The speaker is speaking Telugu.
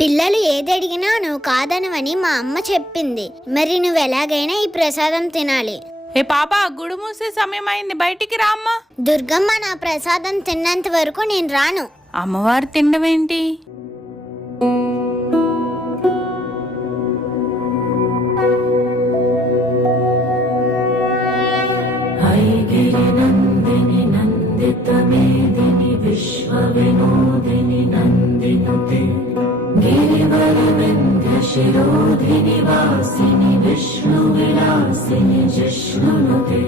పిల్లలు ఏది అడిగినా నువ్వు కాదనవని మా అమ్మ చెప్పింది. మరి నువ్వు ఎలాగైనా ఈ ప్రసాదం తినాలి. ఏ పాప, గుడి మూసే సమయం అయింది, బయటికి రా అమ్మా. దుర్గమ్మ, నా ప్రసాదం తిన్నంత వరకు నేను రాను. అమ్మవారు తినడమేంటి? నందిని నందిత మేదిని విశ్వ వినోదిని నందినుతే గిరివర వింధ్య శిరోధిని వాసిని విష్ణు విలాసిని జిష్ణునుతే